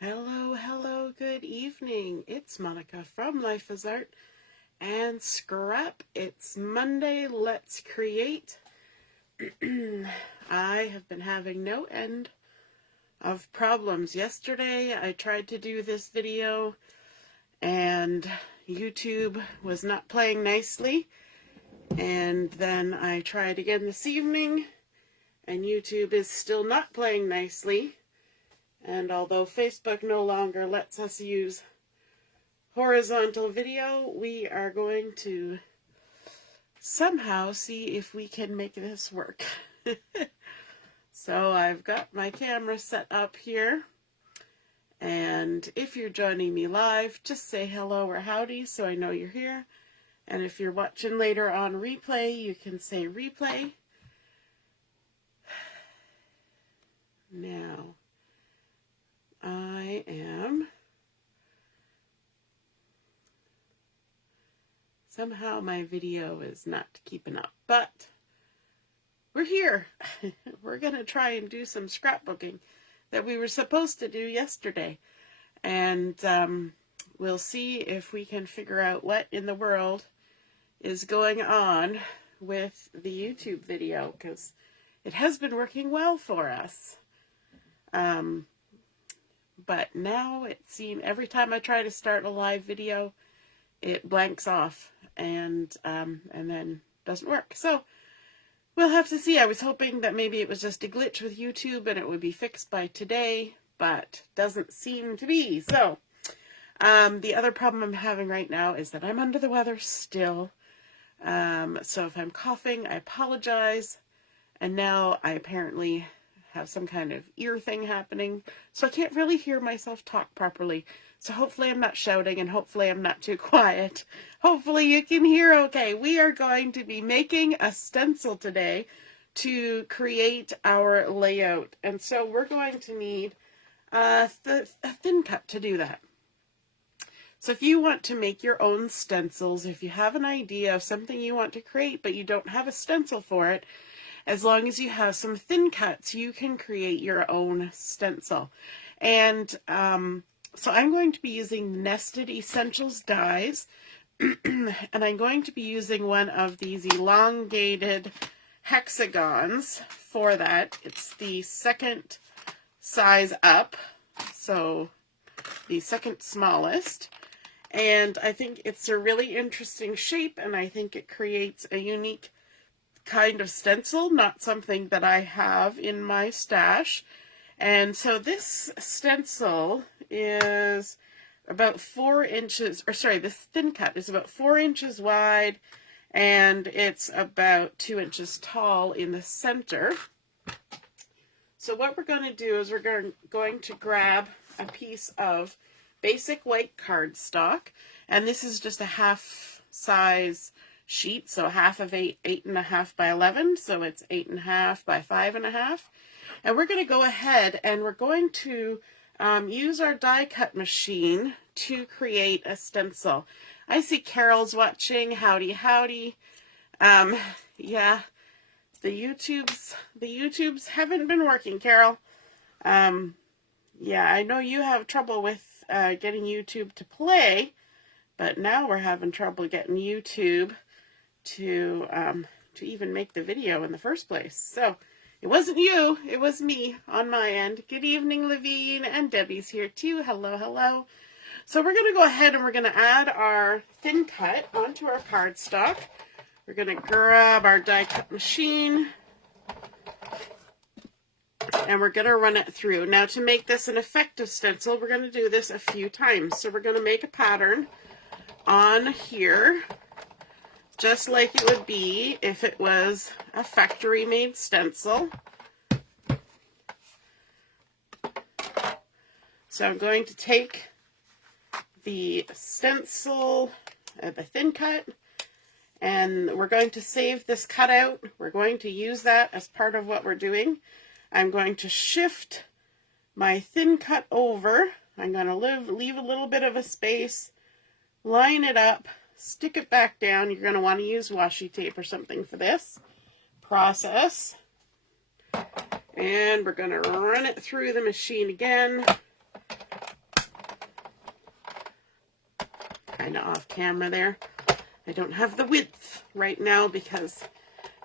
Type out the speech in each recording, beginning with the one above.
Hello, hello, good evening. It's Monica from Life is Art and Scrap. It's Monday, let's create. I have been having no end of problems. Yesterday I tried to do this video and YouTube was not playing nicely. And then I tried again this evening and YouTube is still not playing nicely. And although Facebook no longer lets us use horizontal video, we are going to somehow see if we can make this work. So I've got my camera set up here. And if you're joining me live, just say hello or howdy so I know you're here. And if you're watching later on replay, you can say replay. Now, I am somehow my video is not keeping up, but we're here. We're going to try and do some scrapbooking that we were supposed to do yesterday. And we'll see if we can figure out what in the world is going on with the YouTube video, because it has been working well for us. But now it seems every time I try to start a live video, it blanks off and then doesn't work. So we'll have to see. I was hoping that maybe it was just a glitch with YouTube and it would be fixed by today, but doesn't seem to be. So the other problem I'm having right now is that I'm under the weather still. So if I'm coughing, I apologize. And now I apparently have some kind of ear thing happening, so I can't really hear myself talk properly. So hopefully I'm not shouting and hopefully I'm not too quiet. Hopefully you can hear okay. We are going to be making a stencil today to create our layout, and so we're going to need a thin cut to do that. So if you want to make your own stencils, if you have an idea of something you want to create but you don't have a stencil for it, as long as you have some thin cuts, you can create your own stencil. And so I'm going to be using Nested Essentials dies, and I'm going to be using one of these elongated hexagons for that. It's the second size up, so the second smallest. And I think it's a really interesting shape, and I think it creates a unique kind of stencil, not something that I have in my stash. And so this stencil is about 4 inches, or sorry, this thin cut is about 4 inches wide, and it's about 2 inches tall in the center. So what we're going to do is we're going to grab a piece of basic white cardstock, and this is just a half size sheet, so half of 8.5 by 11, so it's 8.5 by 5.5. And we're going to go ahead and we're going to use our die cut machine to create a stencil. I see Carol's watching. Howdy, howdy. Yeah, the YouTubes haven't been working, Carol. Yeah, I know you have trouble with getting YouTube to play, but now we're having trouble getting YouTube to even make the video in the first place. So it wasn't you, it was me on my end. Good evening, Levine, and Debbie's here too. Hello, hello. So we're going to go ahead and we're going to add our thin cut onto our cardstock. We're going to grab our die cut machine and we're going to run it through. Now, to make this an effective stencil, we're going to do this a few times. So we're going to make a pattern on here, just like it would be if it was a factory-made stencil. So I'm going to take the stencil, the thin cut, and we're going to save this cutout. We're going to use that as part of what we're doing. I'm going to shift my thin cut over. I'm going to leave a little bit of a space, line it up, stick it back down. You're going to want to use washi tape or something for this process. And we're going to run it through the machine again. kind of off camera there. I don't have the width right now because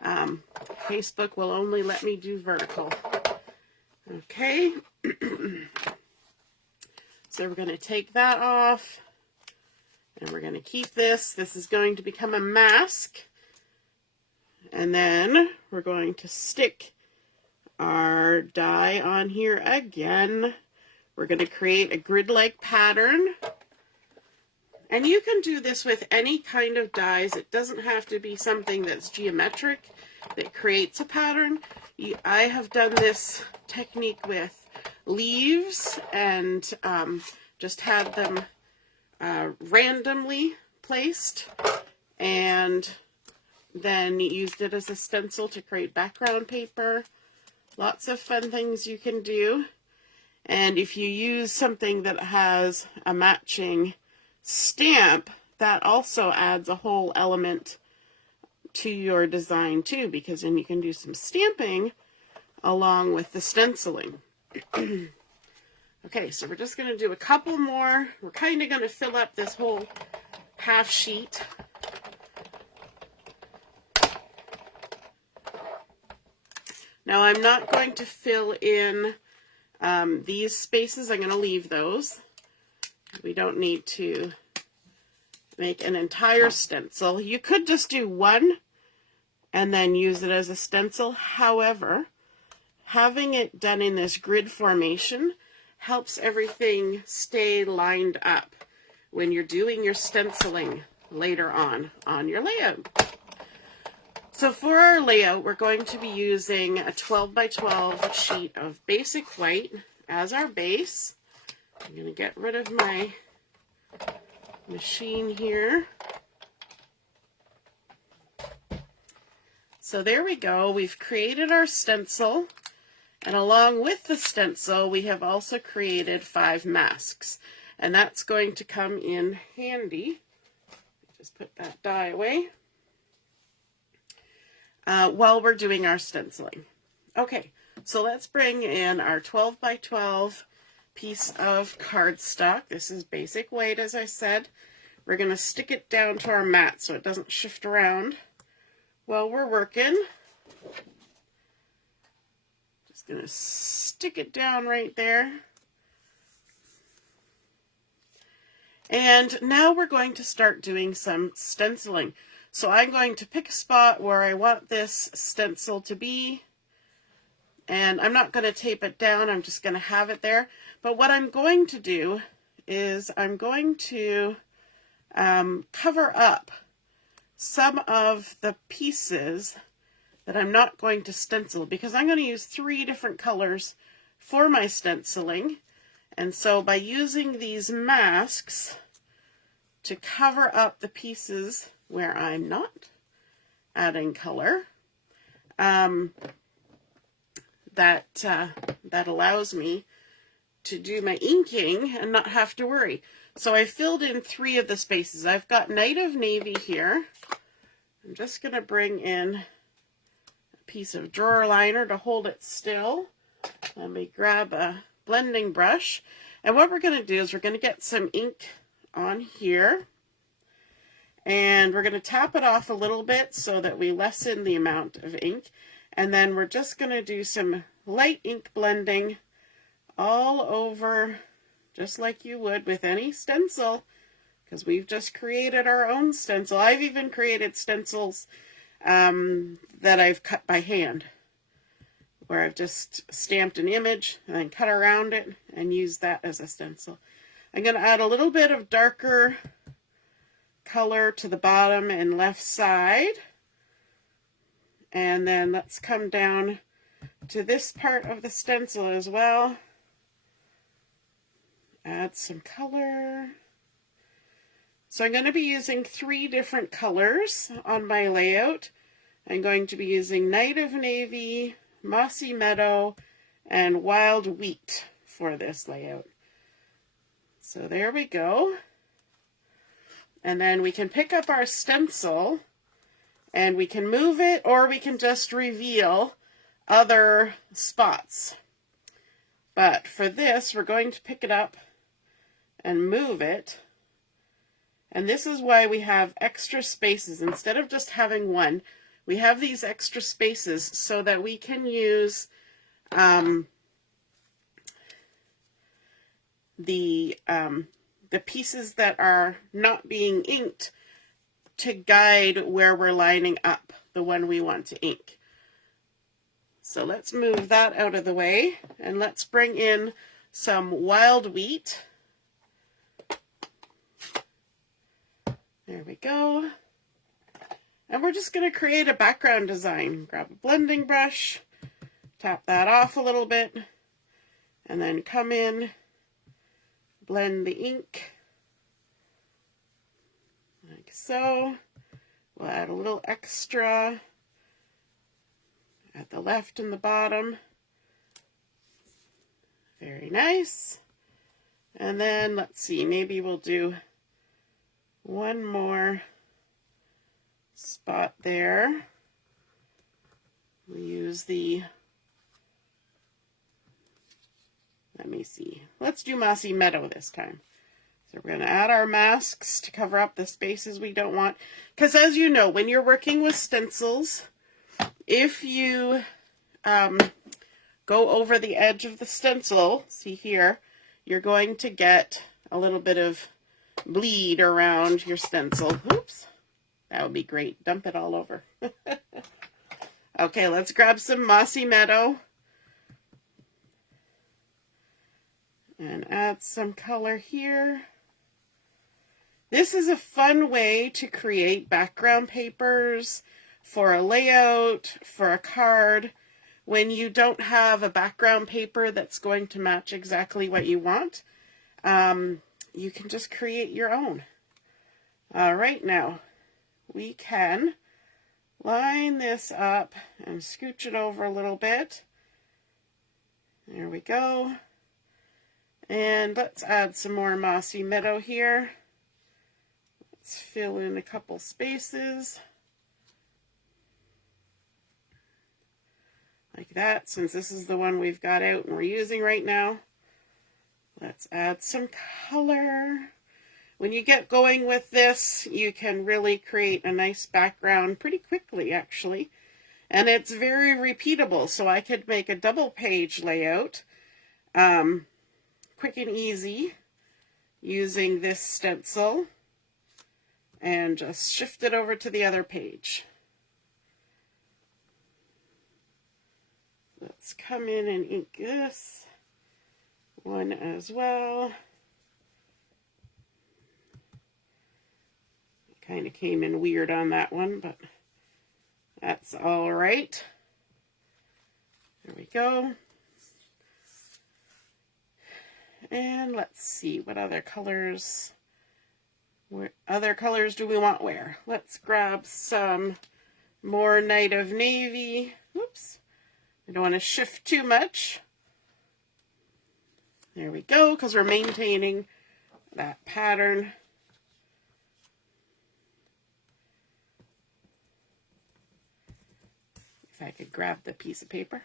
Facebook will only let me do vertical. Okay, so we're going to take that off, and we're going to keep this. This is going to become a mask, and then we're going to stick our die on here again. We're going to create a grid-like pattern. And you can do this with any kind of dies. It doesn't have to be something that's geometric that creates a pattern. I have done this technique with leaves and just had them randomly placed, and then used it as a stencil to create background paper. Lots of fun things you can do. And if you use something that has a matching stamp, that also adds a whole element to your design too, because then you can do some stamping along with the stenciling. Okay, so we're just going to do a couple more. We're kind of going to fill up this whole half sheet. Now I'm not going to fill in these spaces. I'm going to leave those. We don't need to make an entire stencil. You could just do one and then use it as a stencil. However, having it done in this grid formation helps everything stay lined up when you're doing your stenciling later on your layout. So for our layout, we're going to be using a 12 by 12 sheet of basic white as our base. I'm going to get rid of my machine here. So there we go. We've created our stencil, and along with the stencil, we have also created 5 masks, and that's going to come in handy. Just put that die away while we're doing our stenciling. Okay, so let's bring in our 12 by 12 piece of cardstock. This is basic white, as I said. We're going to stick it down to our mat so it doesn't shift around while we're working. Just going to stick it down right there. And now we're going to start doing some stenciling. So I'm going to pick a spot where I want this stencil to be. And I'm not going to tape it down, I'm just going to have it there. But what I'm going to do is I'm going to cover up some of the pieces that I'm not going to stencil, because I'm going to use 3 different colors for my stenciling. And so by using these masks to cover up the pieces where I'm not adding color, that allows me to do my inking and not have to worry. So I filled in 3 of the spaces. I've got Night of Navy here. I'm just going to bring in a piece of drawer liner to hold it still. Let me grab a blending brush. And what we're going to do is we're going to get some ink on here. And we're going to tap it off a little bit so that we lessen the amount of ink. And then we're just going to do some light ink blending all over, just like you would with any stencil, because we've just created our own stencil. I've even created stencils that I've cut by hand, where I've just stamped an image and then cut around it and used that as a stencil. I'm going to add a little bit of darker color to the bottom and left side. And then let's come down to this part of the stencil as well. Add some color. So I'm going to be using 3 different colors on my layout. I'm going to be using Night of Navy, Mossy Meadow, and Wild Wheat for this layout. So there we go. And then we can pick up our stencil and we can move it, or we can just reveal other spots. But for this, we're going to pick it up and move it. And this is why we have extra spaces. Instead of just having one, we have these extra spaces so that we can use the pieces that are not being inked to guide where we're lining up the one we want to ink. So let's move that out of the way, and let's bring in some wild wheat. There we go. And we're just going to create a background design. Grab a blending brush, tap that off a little bit, and then come in, blend the ink, like so. We'll add a little extra at the left and the bottom. Very nice. And then let's see, maybe we'll do one more spot there. We'll use the, let me see, let's do Mossy Meadow this time. So we're going to add our masks to cover up the spaces we don't want. Because as you know, when you're working with stencils, if you go over the edge of the stencil, see here, you're going to get a little bit of bleed around your stencil. Oops, that would be great. Dump it all over. Okay, let's grab some Mossy Meadow and add some color here. This is a fun way to create background papers for a layout, for a card, when you don't have a background paper that's going to match exactly what you want. You can just create your own. All right, now we can line this up and scooch it over a little bit. There we go. And let's add some more Mossy Meadow here. Let's fill in a couple spaces. Like that, since this is the one we've got out and we're using right now. Let's add some color. When you get going with this, you can really create a nice background pretty quickly, actually. And it's very repeatable, so I could make a double page layout, quick and easy, using this stencil, and just shift it over to the other page. Let's come in and ink this one as well. Kind of came in weird on that one, but that's all right. There we go. And let's see, what other colors? What other colors do we want where? Let's grab some more Night of Navy. Whoops. I don't want to shift too much. There we go, because we're maintaining that pattern. If I could grab the piece of paper.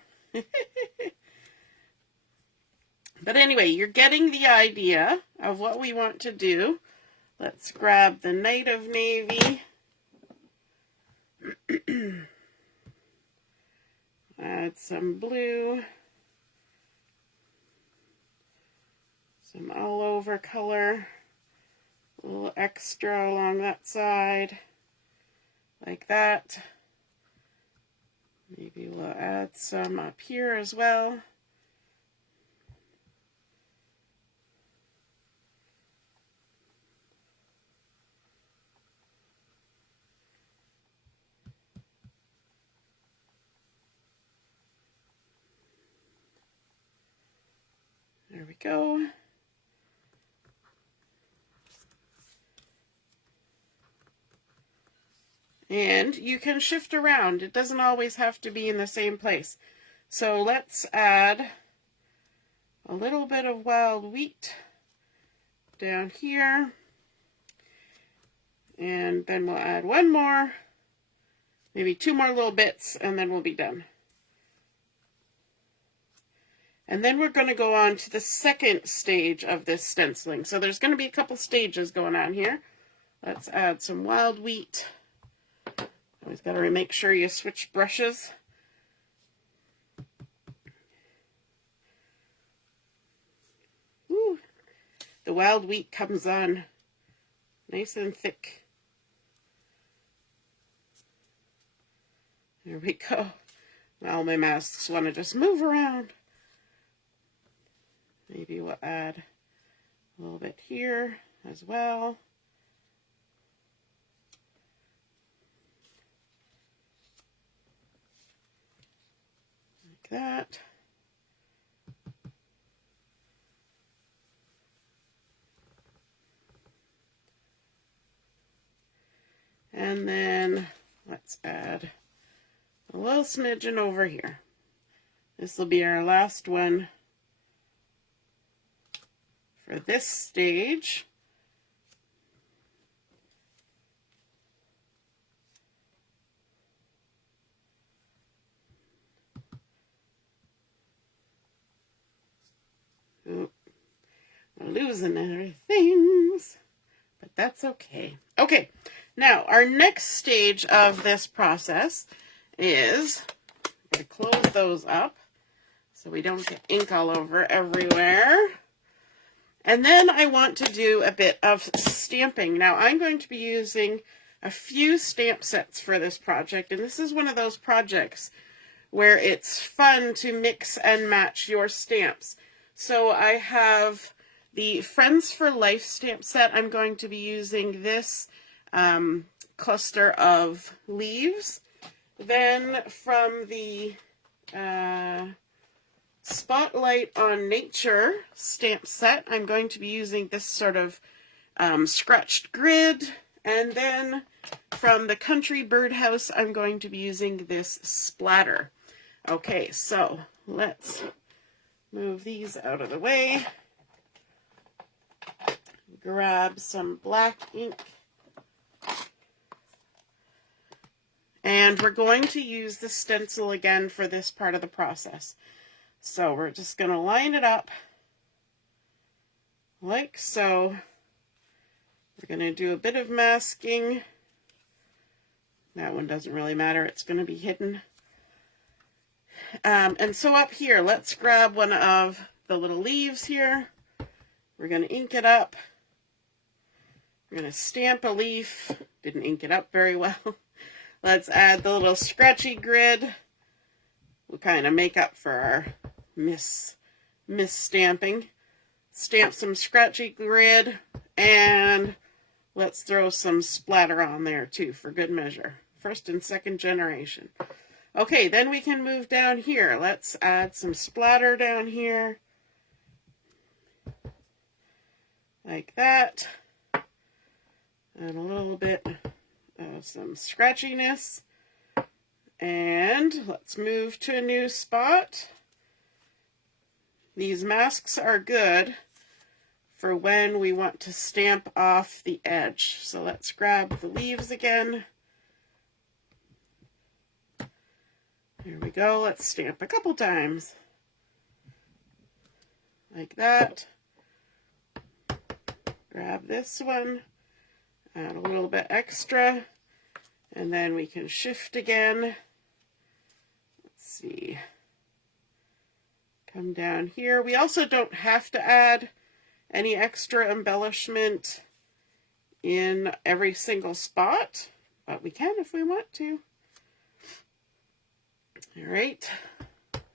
But anyway, you're getting the idea of what we want to do. Let's grab the Night of Navy. Add some blue. Some all over color. A little extra along that side. Like that. Maybe we'll add some up here as well. There we go. And you can shift around. It doesn't always have to be in the same place. So let's add a little bit of wild wheat down here. And then we'll add one more, maybe two more little bits, and then we'll be done. And then we're going to go on to the second stage of this stenciling. So there's going to be a couple stages going on here. Let's add some wild wheat. Always got to make sure you switch brushes. Ooh, the wild wheat comes on nice and thick. There we go. Now my masks want to just move around. Maybe we'll add a little bit here as well. Like that. And then let's add a little smidgen over here. This will be our last one for this stage. Ooh, we're losing our things, but that's okay. Okay, now our next stage of this process is, I'm going to close those up so we don't get ink all over everywhere. And then I want to do a bit of stamping. Now I'm going to be using a few stamp sets for this project, and this is one of those projects where it's fun to mix and match your stamps. So I have the Friends for Life stamp set. I'm going to be using this cluster of leaves. Then from the Spotlight on Nature stamp set, I'm going to be using this sort of scratched grid. And then from the Country Birdhouse, I'm going to be using this splatter. Okay, so let's move these out of the way. Grab some black ink. And we're going to use the stencil again for this part of the process. So we're just going to line it up like so. We're going to do a bit of masking. That one doesn't really matter. It's going to be hidden. And so up here, let's grab one of the little leaves here. We're going to ink it up. We're going to stamp a leaf. Didn't ink it up very well. Let's add the little scratchy grid. We'll kind of make up for our misstamping. Stamp some scratchy grid, and let's throw some splatter on there too for good measure. First and second generation. Okay, then we can move down here. Let's add some splatter down here. Like that. And a little bit of some scratchiness. And let's move to a new spot. These masks are good for when we want to stamp off the edge. So let's grab the leaves again. Here we go. Let's stamp a couple times. Like that. Grab this one. Add a little bit extra. And then we can shift again. Let's see. Come down here. We also don't have to add any extra embellishment in every single spot, but we can if we want to. All right.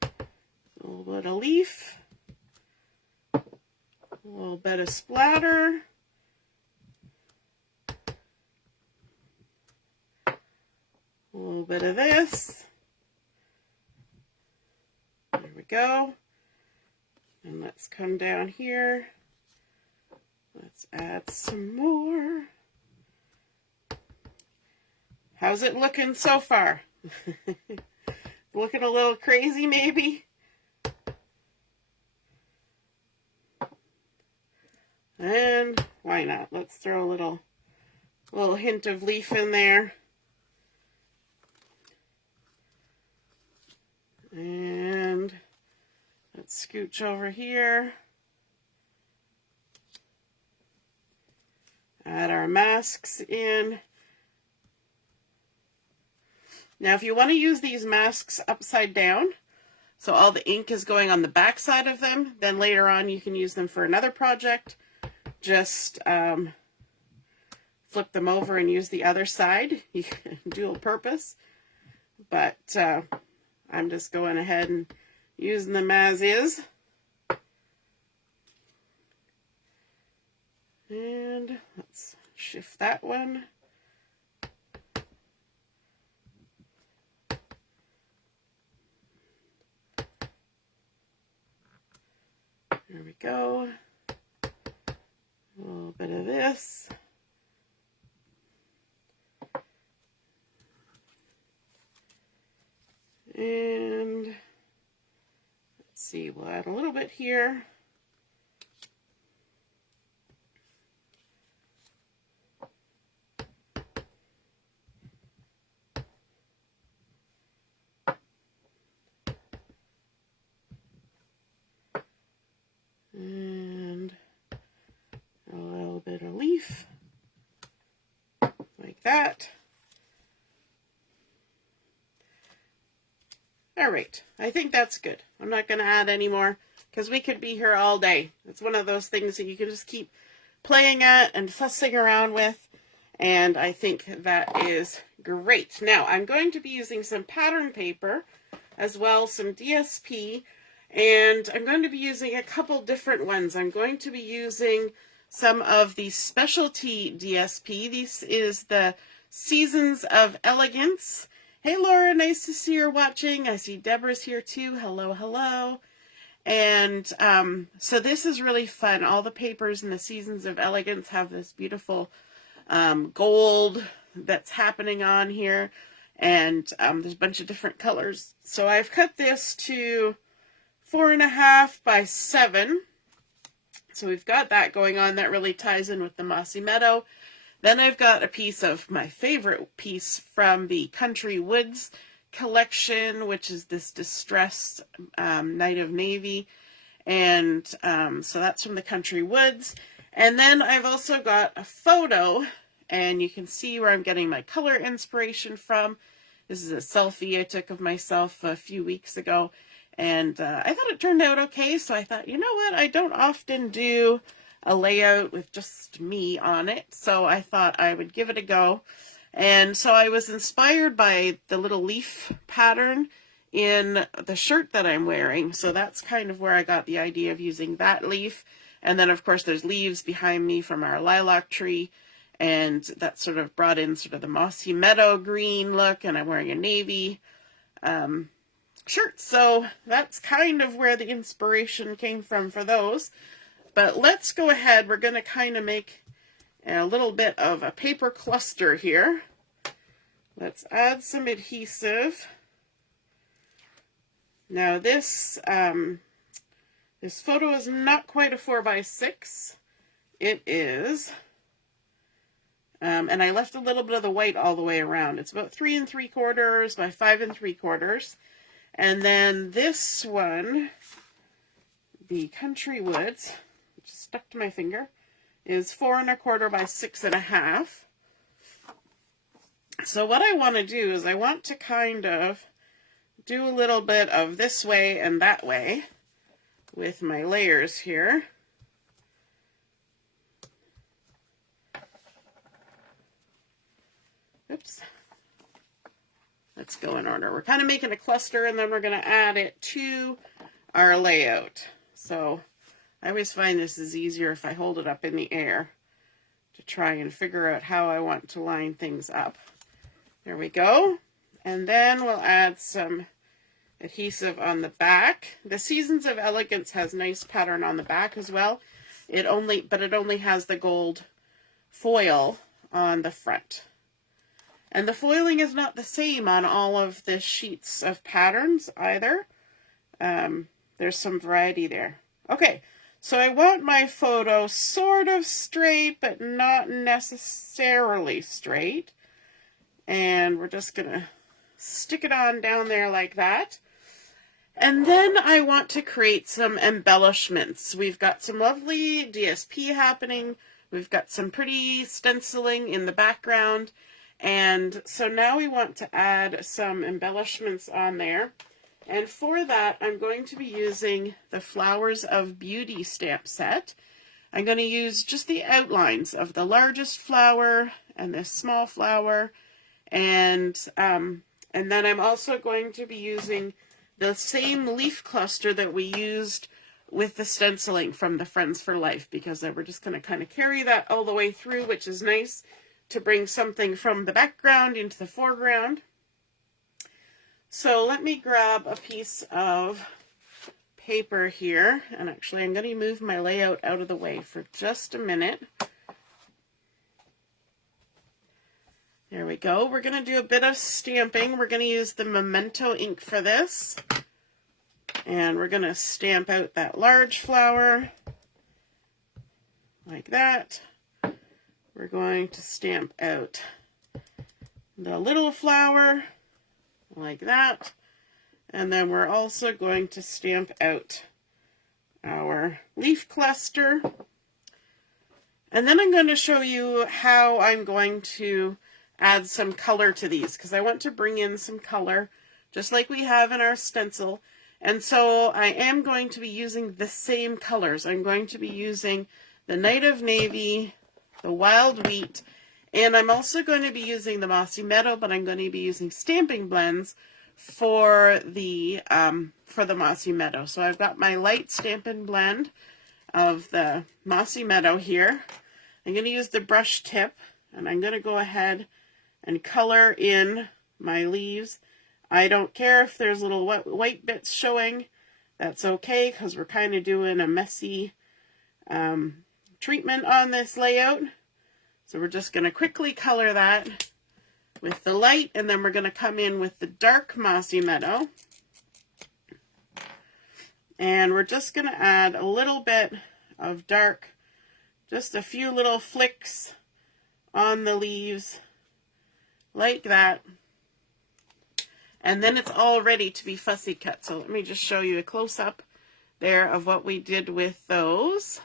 A little bit of leaf. A little bit of splatter. A little bit of this. There we go. And let's come down here. Let's add some more. How's it looking so far? Looking a little crazy maybe? And why not? Let's throw a little hint of leaf in there. And let's scooch over here. Add our masks in. Now, if you want to use these masks upside down, so all the ink is going on the back side of them, then later on you can use them for another project. Just flip them over and use the other side. You can dual purpose. But I'm just going ahead and using them as is. And let's shift that one. There we go. A little bit of this. And let's see, we'll add a little bit here. And a little bit of leaf, like that. All right, I think that's good. I'm not going to add any more because we could be here all day. It's one of those things that you can just keep playing at and fussing around with, and I think that is great. Now, I'm going to be using some pattern paper as well, some DSP, and I'm going to be using a couple different ones. I'm going to be using some of the specialty DSP. This is the Seasons of Elegance. Hey Laura, nice to see you're watching. I see Deborah's here too. Hello, hello. And so this is really fun. All the papers in the Seasons of Elegance have this beautiful gold that's happening on here. And there's a bunch of different colors. So I've cut this to 4.5 by 7. So we've got that going on. That really ties in with the Mossy Meadow. Then I've got a piece of my favorite piece from the Country Woods collection, which is this distressed Night of Navy. And so that's from the Country Woods. And then I've also got a photo, and you can see where I'm getting my color inspiration from. This is a selfie I took of myself a few weeks ago. And I thought it turned out okay, so I thought, you know what, I don't often do a layout with just me on it, so I thought I would give it a go. And so I was inspired by the little leaf pattern in the shirt that I'm wearing, so that's kind of where I got the idea of using that leaf. And then of course there's leaves behind me from our lilac tree, and that sort of brought in sort of the Mossy Meadow green look, and I'm wearing a navy shirt, so that's kind of where the inspiration came from for those. But let's go ahead. We're going to kind of make a little bit of a paper cluster here. Let's add some adhesive. Now this this photo is not quite a 4x6. It is, and I left a little bit of the white all the way around. It's about 3 3/4 by 5 3/4. And then this one, the Country Woods, which is stuck to my finger, is 4 1/4 by 6 1/2. So what I want to do is I want to kind of do a little bit of this way and that way with my layers here. Oops. Let's go in order. We're kind of making a cluster, and then we're going to add it to our layout. So I always find this is easier if I hold it up in the air to try and figure out how I want to line things up. There we go. And then we'll add some adhesive on the back. The Seasons of Elegance has nice pattern on the back as well. It only has the gold foil on the front. And the foiling is not the same on all of the sheets of patterns either. There's some variety there. Okay, so I want my photo sort of straight, but not necessarily straight. And we're just going to stick it on down there like that. And then I want to create some embellishments. We've got some lovely DSP happening We've got some pretty stenciling in the background. And so now we want to add some embellishments on there. And for that, I'm going to be using the Flowers of Beauty stamp set. I'm going to use just the outlines of the largest flower and this small flower. And then I'm also going to be using the same leaf cluster that we used with the stenciling from the Friends for Life, because we're just going to kind of carry that all the way through, which is nice to bring something from the background into the foreground. So let me grab a piece of paper here, and actually I'm going to move my layout out of the way for just a minute. There we go. We're going to do a bit of stamping. We're going to use the Memento ink for this. And we're going to stamp out that large flower like that. We're going to stamp out the little flower like that. And then we're also going to stamp out our leaf cluster. And then I'm going to show you how I'm going to add some color to these, because I want to bring in some color just like we have in our stencil. And so I am going to be using the same colors. I'm going to be using the Night of Navy, the Wild Wheat, and I'm also going to be using the Mossy Meadow, but I'm going to be using stamping blends for the Mossy Meadow. So I've got my light Stampin' Blend of the Mossy Meadow here. I'm going to use the brush tip, and I'm going to go ahead and color in my leaves. I don't care if there's little white bits showing. That's okay, because we're kind of doing a messy treatment on this layout. So we're just going to quickly color that with the light, and then we're going to come in with the dark Mossy Meadow. And we're just going to add a little bit of dark, just a few little flicks on the leaves, like that. And then it's all ready to be fussy cut. So let me just show you a close-up there of what we did with those.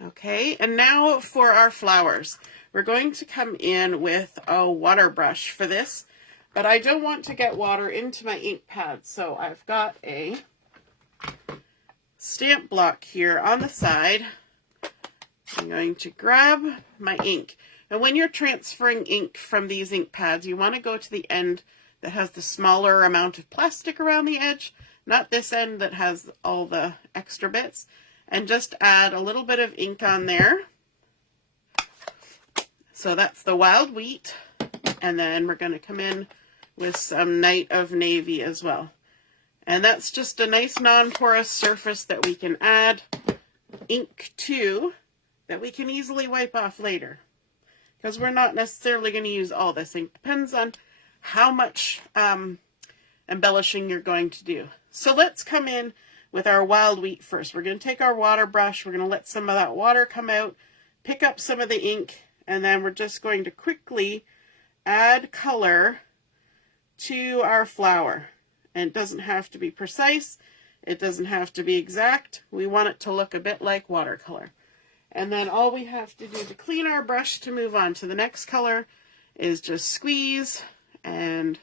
Okay, and now for our flowers. We're going to come in with a water brush for this, but I don't want to get water into my ink pad, so I've got a stamp block here on the side. I'm going to grab my ink. And when you're transferring ink from these ink pads, you want to go to the end that has the smaller amount of plastic around the edge, not this end that has all the extra bits. And just add a little bit of ink on there. So that's the Wild Wheat. And then we're going to come in with some Night of Navy as well. And that's just a nice non-porous surface that we can add ink to, that we can easily wipe off later. Because we're not necessarily going to use all this ink. Depends on how much embellishing you're going to do. So let's come in with our Wild Wheat first. We're going to take our water brush, we're going to let some of that water come out, pick up some of the ink, and then we're just going to quickly add color to our flower. And it doesn't have to be precise, it doesn't have to be exact, we want it to look a bit like watercolor. And then all we have to do to clean our brush to move on to the next color is just squeeze and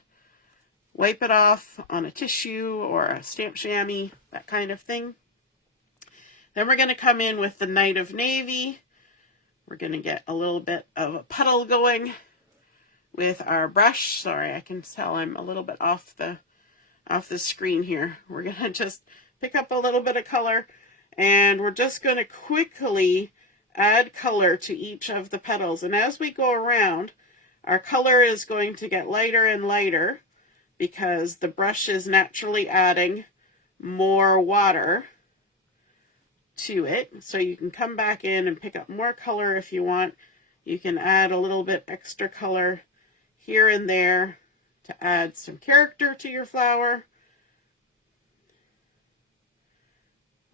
wipe it off on a tissue or a stamp chamois, that kind of thing. Then we're going to come in with the Night of Navy. We're going to get a little bit of a puddle going with our brush. Sorry, I can tell I'm a little bit off the screen here. We're going to just pick up a little bit of color, and we're just going to quickly add color to each of the petals. And as we go around, our color is going to get lighter and lighter, because the brush is naturally adding more water to it. So you can come back in and pick up more color if you want. You can add a little bit extra color here and there to add some character to your flower.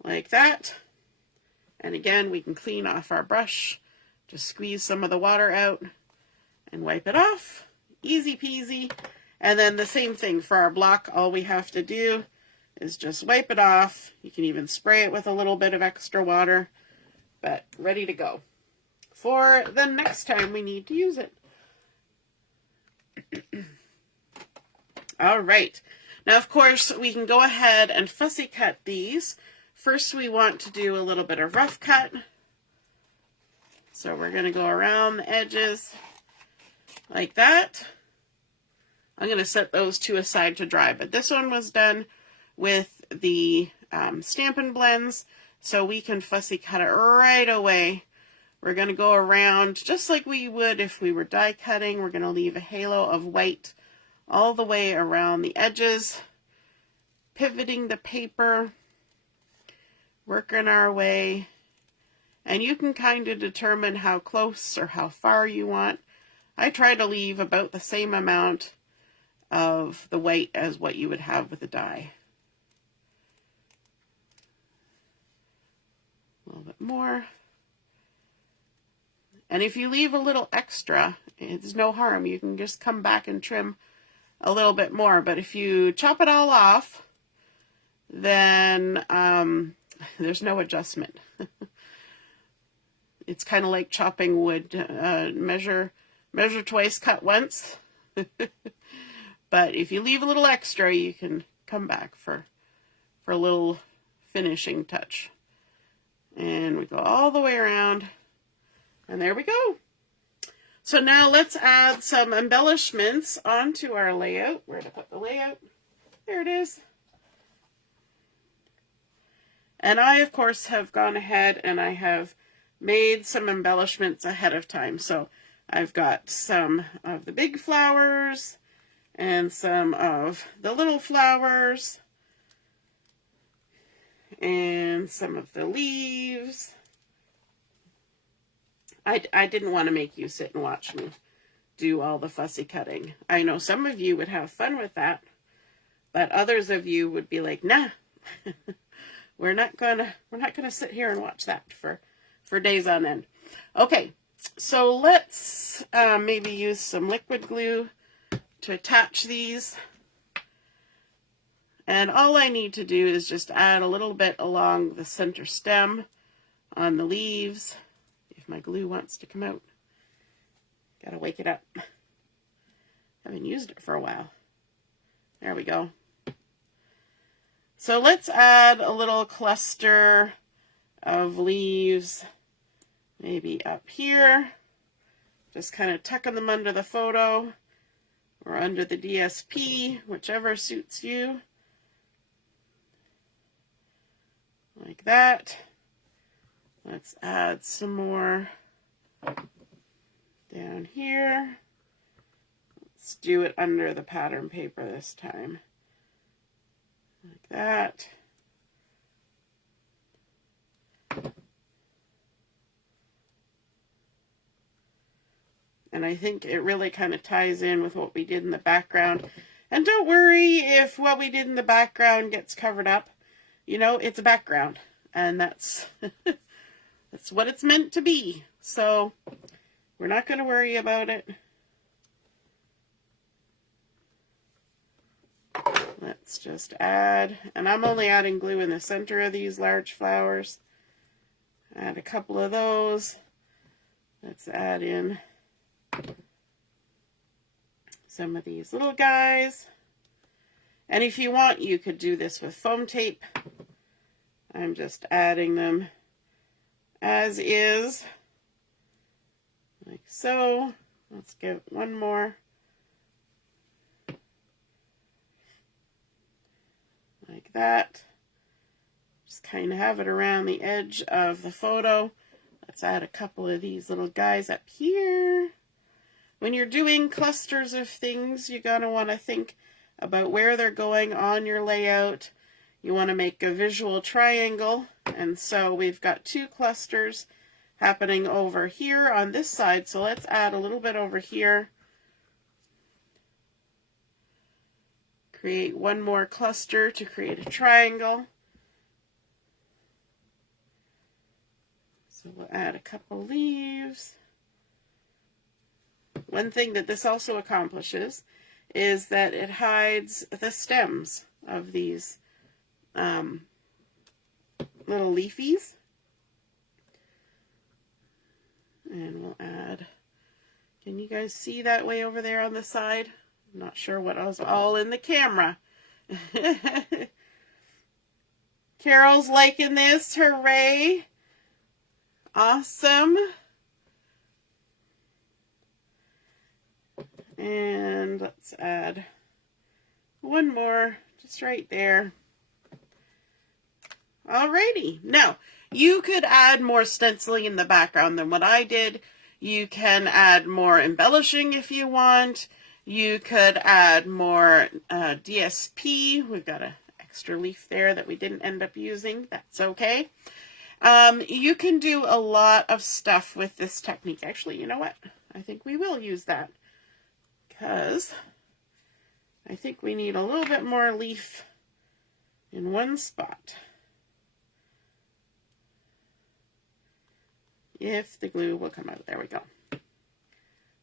Like that. And again, we can clean off our brush. Just squeeze some of the water out and wipe it off. Easy peasy. And then the same thing for our block. All we have to do is just wipe it off. You can even spray it with a little bit of extra water, but ready to go. for the next time we need to use it. All right. Now, of course, we can go ahead and fussy cut these. First, we want to do a little bit of rough cut. So we're going to go around the edges like that. I'm going to set those two aside to dry, but this one was done with the Stampin' Blends, so we can fussy cut it right away. We're going to go around just like we would if we were die cutting. We're going to leave a halo of white all the way around the edges, pivoting the paper, working our way, and you can kind of determine how close or how far you want. I try to leave about the same amount of the white as what you would have with a die. A little bit more. And if you leave a little extra, it's no harm. You can just come back and trim a little bit more. But if you chop it all off, then there's no adjustment. It's kind of like chopping wood. Measure twice, cut once. But if you leave a little extra, you can come back for a little finishing touch. And we go all the way around. And there we go. So now let's add some embellishments onto our layout. Where to put the layout? There it is. And I, of course, have gone ahead and I have made some embellishments ahead of time. So I've got some of the big flowers and some of the little flowers and some of the leaves. I didn't want to make you sit and watch me do all the fussy cutting. I know some of you would have fun with that, but others of you would be like, nah, we're not gonna sit here and watch that for days on end. Okay, so let's maybe use some liquid glue to attach these. And all I need to do is just add a little bit along the center stem on the leaves. If my glue wants to come out, gotta wake it up. Haven't used it for a while. There we go. So let's add a little cluster of leaves, maybe up here. Just kind of tucking them under the photo or under the DSP, whichever suits you. Like that. Let's add some more down here. Let's do it under the pattern paper this time. Like that. And I think it really kind of ties in with what we did in the background. And don't worry if what we did in the background gets covered up. You know, it's a background. And that's that's what it's meant to be. So we're not going to worry about it. Let's just add, and I'm only adding glue in the center of these large flowers. Add a couple of those. Let's add in some of these little guys. And if you want, you could do this with foam tape. I'm just adding them as is, like so. Let's give one more. Like that. Just kind of have it around the edge of the photo. Let's add a couple of these little guys up here. When you're doing clusters of things, you're going to want to think about where they're going on your layout. You want to make a visual triangle, and so we've got two clusters happening over here on this side, so let's add a little bit over here. Create one more cluster to create a triangle. So we'll add a couple leaves. One thing that this also accomplishes is that it hides the stems of these little leafies. And we'll add, can you guys see that way over there on the side? I'm not sure what was all in the camera. Carol's liking this, hooray. Awesome. And let's add one more just right there. Alrighty. Now, you could add more stenciling in the background than what I did. You can add more embellishing if you want. You could add more DSP. We've got an extra leaf there that we didn't end up using. That's okay. You can do a lot of stuff with this technique. Actually, you know what? I think we will use that because I think we need a little bit more leaf in one spot. If the glue will come out. There we go.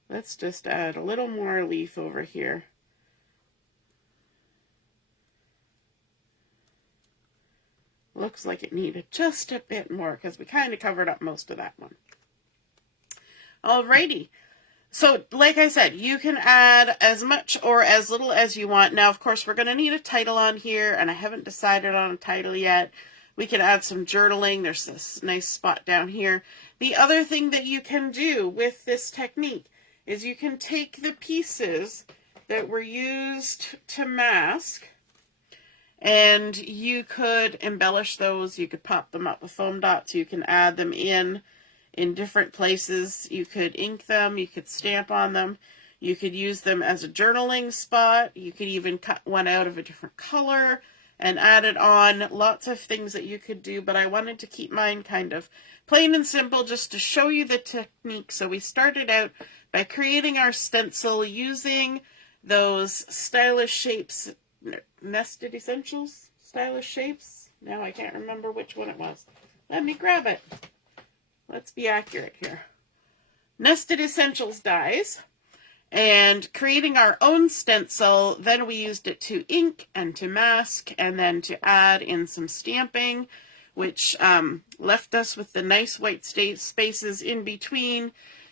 Let's just add a little more leaf over here. Looks like it needed just a bit more because we kind of covered up most of that one. Alrighty. So, like I said, you can add as much or as little as you want. Now, of course, we're going to need a title on here, and I haven't decided on a title yet. We can add some journaling. There's this nice spot down here. The other thing that you can do with this technique is you can take the pieces that were used to mask and you could embellish those. You could pop them up with foam dots. You can add them in different places. You could ink them. You could stamp on them. You could use them as a journaling spot. You could even cut one out of a different color and add it on. Lots of things that you could do, but I wanted to keep mine kind of plain and simple just to show you the technique. So we started out by creating our stencil using those stylish shapes, nested essentials, stylish shapes. Now I can't remember which one it was. Let me grab it. Let's be accurate here. Nested essentials dies. And creating our own stencil, then we used it to ink and to mask and then to add in some stamping, which left us with the nice white spaces in between.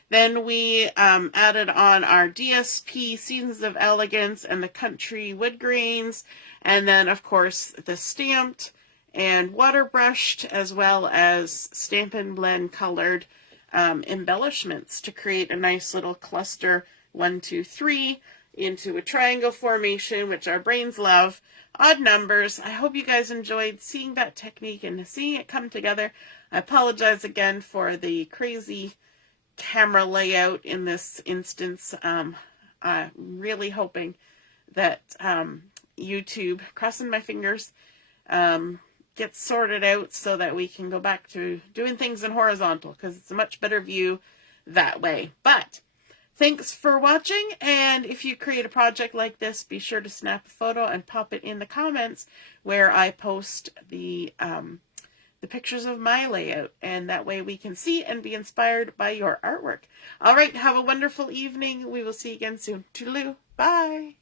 Then we added on our DSP, Seasons of Elegance, and the Country Wood Grains, and then, of course, the stamped and water brushed, as well as Stampin' Blend colored embellishments to create a nice little cluster, 1, 2, 3, into a triangle formation, which our brains love. Odd numbers. I hope you guys enjoyed seeing that technique and seeing it come together. I apologize again for the crazy camera layout in this instance. I'm really hoping that YouTube, crossing my fingers, gets sorted out so that we can go back to doing things in horizontal because it's a much better view that way. But thanks for watching, and if you create a project like this, be sure to snap a photo and pop it in the comments where I post the pictures of my layout, and that way we can see and be inspired by your artwork. All right, have a wonderful evening. We will see you again soon. Toodaloo. Bye.